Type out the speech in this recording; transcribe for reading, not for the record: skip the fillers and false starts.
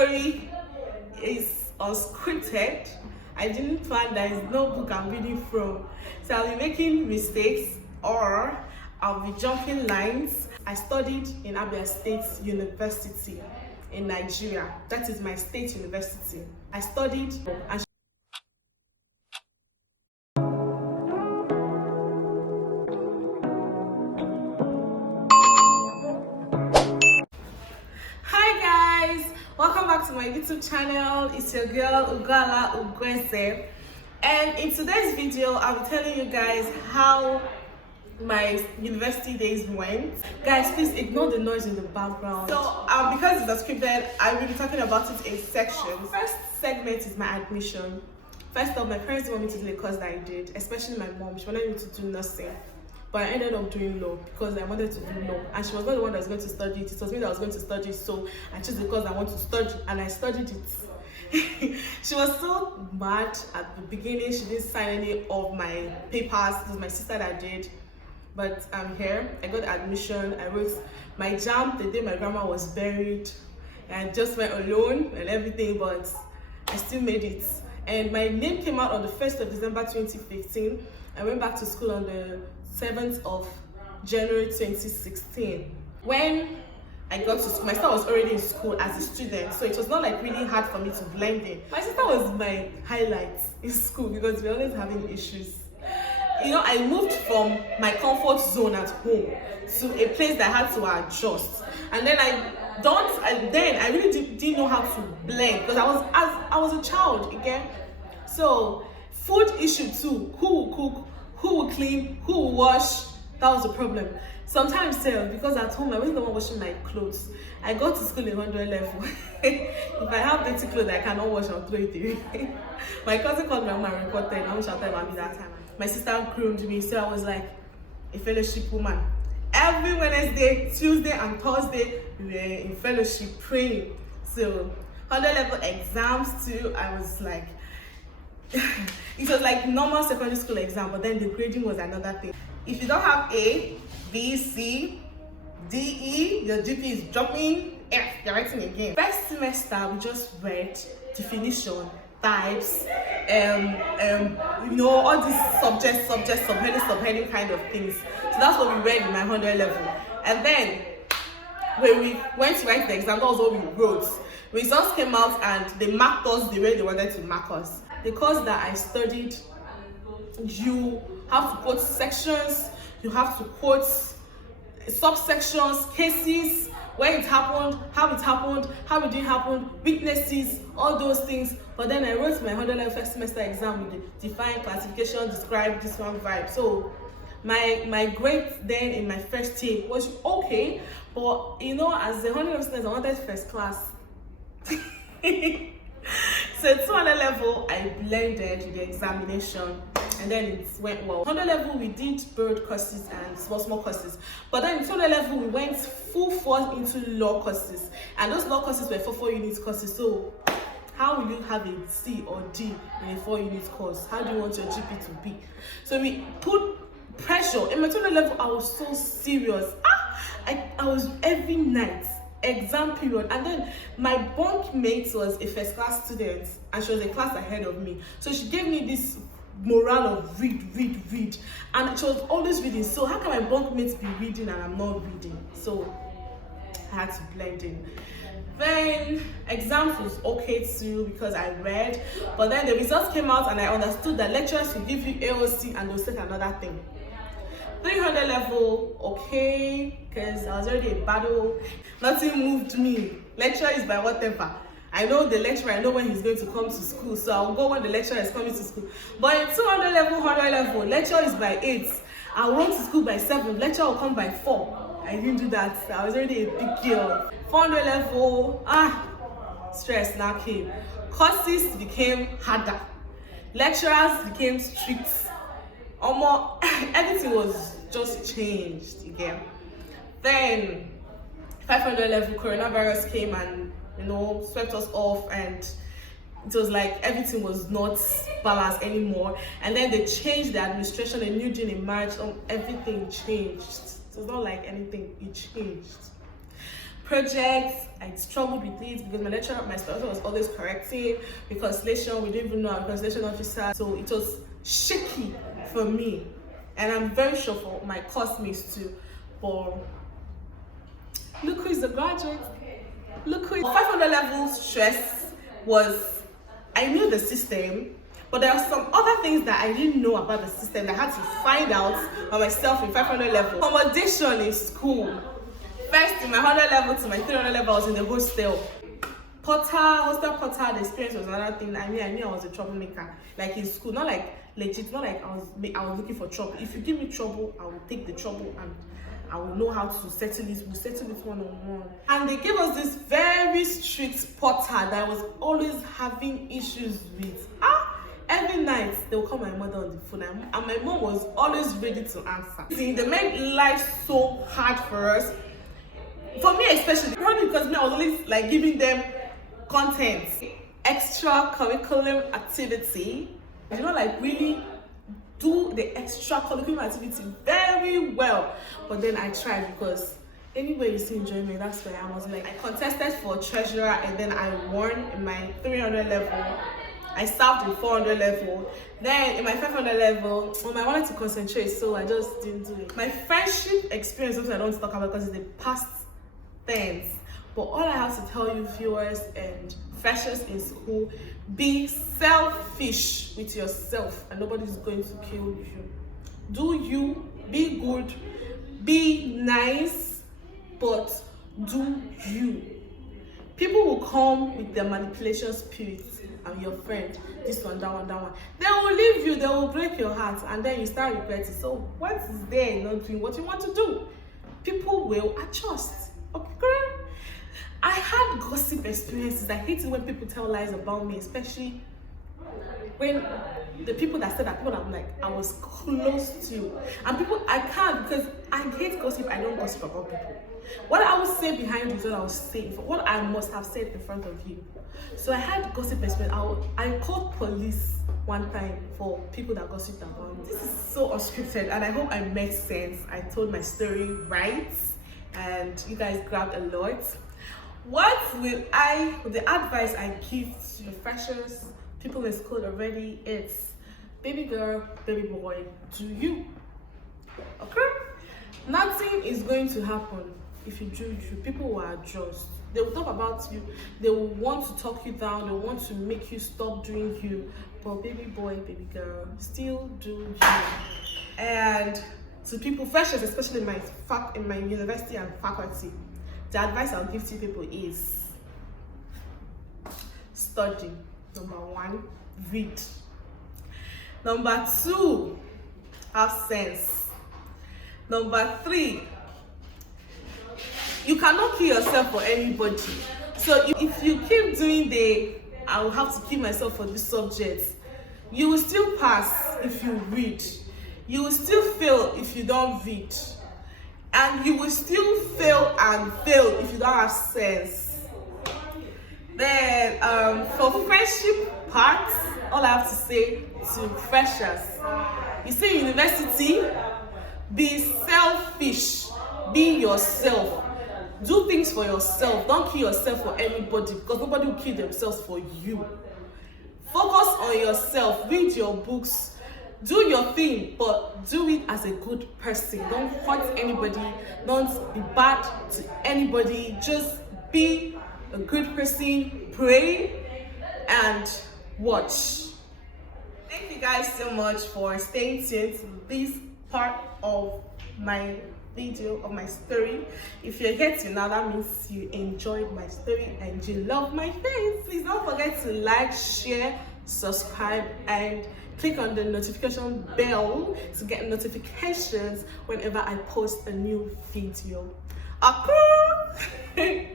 story is unscripted. I didn't plan, there is no book I'm reading from. So I'll be making mistakes or I'll be jumping lines. I studied in Abia State University in Nigeria. That is my state university. I studied and welcome back to my YouTube channel. It's your girl Ugala Ugweze, and in today's video I'll be telling you guys how my university days went. Guys, please ignore the noise in the background. So because it's unscripted, I will be talking about it in sections. First segment is my admission. First off, my parents didn't want me to do the course that I did, especially my mom. She wanted me to do nursing, but I ended up doing law because I wanted to do law, and she was not the one that was going to study it. It was me that was going to study it, so I chose the course I want to study, and I studied it. She was so mad at the beginning. She didn't sign any of my papers. It was my sister that did, but I'm here. I got admission. I wrote my JAMB the day my grandma was buried, and I just went alone and everything, but I still made it. And my name came out on the 1st of December 2015. I went back to school on the 7th of January 2016. When I got to school, my sister was already in school as a student, so it was not like really hard for me to blend in. My sister was my highlight in school because we were always having issues. You know, I moved from my comfort zone at home to a place that I had to adjust, and then I really didn't know how to blend because I was a child again. So food issue too. Who will cook? Who will clean? Who will wash? That was the problem. Sometimes because at home I wasn't the one washing my clothes. I got to school in 100 level. If I have dirty clothes I cannot wash, I'll throw it away. My cousin called my mom and reported, and I shouted at me that time. My sister groomed me, so I was like a fellowship woman. Every Wednesday, Tuesday, and Thursday, we were in fellowship praying. So 100 level exams too, I was like, it was like normal secondary school exam, but then the grading was another thing. If you don't have A, B, C, D, E, your GP is dropping, F, you're writing again. First semester, we just read definition, types, you know, all these subheading kind of things. So that's what we read in my 100 level. And then when we went to write the exam, that was what we wrote. Results came out and they marked us the way they wanted to mark us. The course that I studied, you have to quote sections, you have to quote subsections, cases, where it happened, how it didn't happen, weaknesses, all those things. But then I wrote my 100 level first semester exam with the define, classification, describe, this one vibe. So my grade then in my first year was okay, but you know, as the 100 level students, I wanted first class. So 200 level, I blended with the examination, and then it went well. 100 level, we did broad courses and small courses, but then in 200 level, we went full force into law courses, and those law courses were 4 unit courses. So how will you have a C or D in a 4 unit course? How do you want your GP to be? So we put pressure. In my 200 level, I was so serious. I was every night, exam period, and then my bunk mate was a first class student and she was a class ahead of me, so she gave me this morale of read, and she was always reading. So how can my bunk mates be reading and I'm not reading? So I had to blend in. Then exams was okay too because I read, but then the results came out and I understood that lecturers will give you AOC and they'll say another thing. 300 level, okay, because I was already a battle. Nothing moved me. Lecturer is by whatever. I know the lecturer, I know when he's going to come to school, so I'll go when the lecturer is coming to school. But in 200 level, 100 level, lecturer is by 8. I'll run to school by 7, lecturer will come by 4. I didn't do that. I was already a big girl. 400 level, stress now came. Courses became harder. Lecturers became strict. Everything was just changed again. Then 500 level, coronavirus came and swept us off, and it was like everything was not balanced anymore. And then they changed the administration, a new dean emerged, everything changed. It was not like anything, it changed. projects. I struggled with it because my supervisor was always correcting reconciliation. We didn't even know our reconciliation officer, so it was shaky for me, and I'm very sure for my classmates too. But look who is the graduate. Look who is 500 level stress was. I knew the system, but there are some other things that I didn't know about the system that I had to find out by myself in 500 level. Accommodation in school. First, in my 100 level to my 300 level, I was in the hostel. Hostel porter, the experience was another thing. I knew I was a troublemaker. Like in school, not like legit, not like I was looking for trouble. If you give me trouble, I will take the trouble and I will know how to settle this. We'll settle it one-on-one. And they gave us this very strict porter that I was always having issues with. Every night they would call my mother on the phone, and my mom was always ready to answer. See, they made life so hard for us. For me especially, probably because I was always like giving them content, extra curriculum activity. You know, like really do the extra curriculum activity very well. But then I tried because anyway you see enjoyment, that's where I was like, I contested for treasurer and then I won in my 300 level. I served in 400 level. Then in my 500 level, I wanted to concentrate, so I just didn't do it. My friendship experience, something I don't talk about because it's the past tense. But all I have to tell you, viewers and freshers in school, be selfish with yourself and nobody's going to kill you. Do you, be good, be nice, but do you. People will come with their manipulation spirit. I'm your friend, this one, that one, that one. They will leave you, they will break your heart, and then you start regretting. So what is there in not doing what you want to do? People will adjust. Okay? I had gossip experiences. I hate it when people tell lies about me, especially when the people that said that, people I'm like, I was close to. And people, I can't, because I hate gossip. I don't gossip about people. What I will say behind you is what I will say, what I must have said in front of you. So I had gossip experience. I called police one time for people that gossiped about me. This is so unscripted, and I hope I made sense. I told my story right, and you guys grabbed a lot. The advice I give to freshers, people in school already, it's baby girl, baby boy, do you. Okay? Nothing is going to happen if you do you. People will adjust. They will talk about you. They will want to talk you down. They will want to make you stop doing you. But baby boy, baby girl, still do you. And to people, freshers, especially in my university and faculty, the advice I'll give to people is study. Number 1, read. Number 2, have sense. Number 3, you cannot kill yourself for anybody. So if you keep doing I will have to kill myself for this subject, you will still pass if you read. You will still fail if you don't read. And you will still fail and fail if you don't have sense. Then for friendship part, all I have to say to freshers, you see, university, be selfish, be yourself. Do things for yourself. Don't kill yourself for anybody, because nobody will kill themselves for you. Focus on yourself. Read your books. Do your thing, but do it as a good person. Don't hurt anybody. Don't be bad to anybody. Just be a good person. Pray and watch. Thank you guys so much for staying tuned to this part of my video, of my story. If you're here till now, that means you enjoyed my story and you love my face. Please don't forget to like, share, subscribe, and click on the notification bell to get notifications whenever I post a new video. Okay?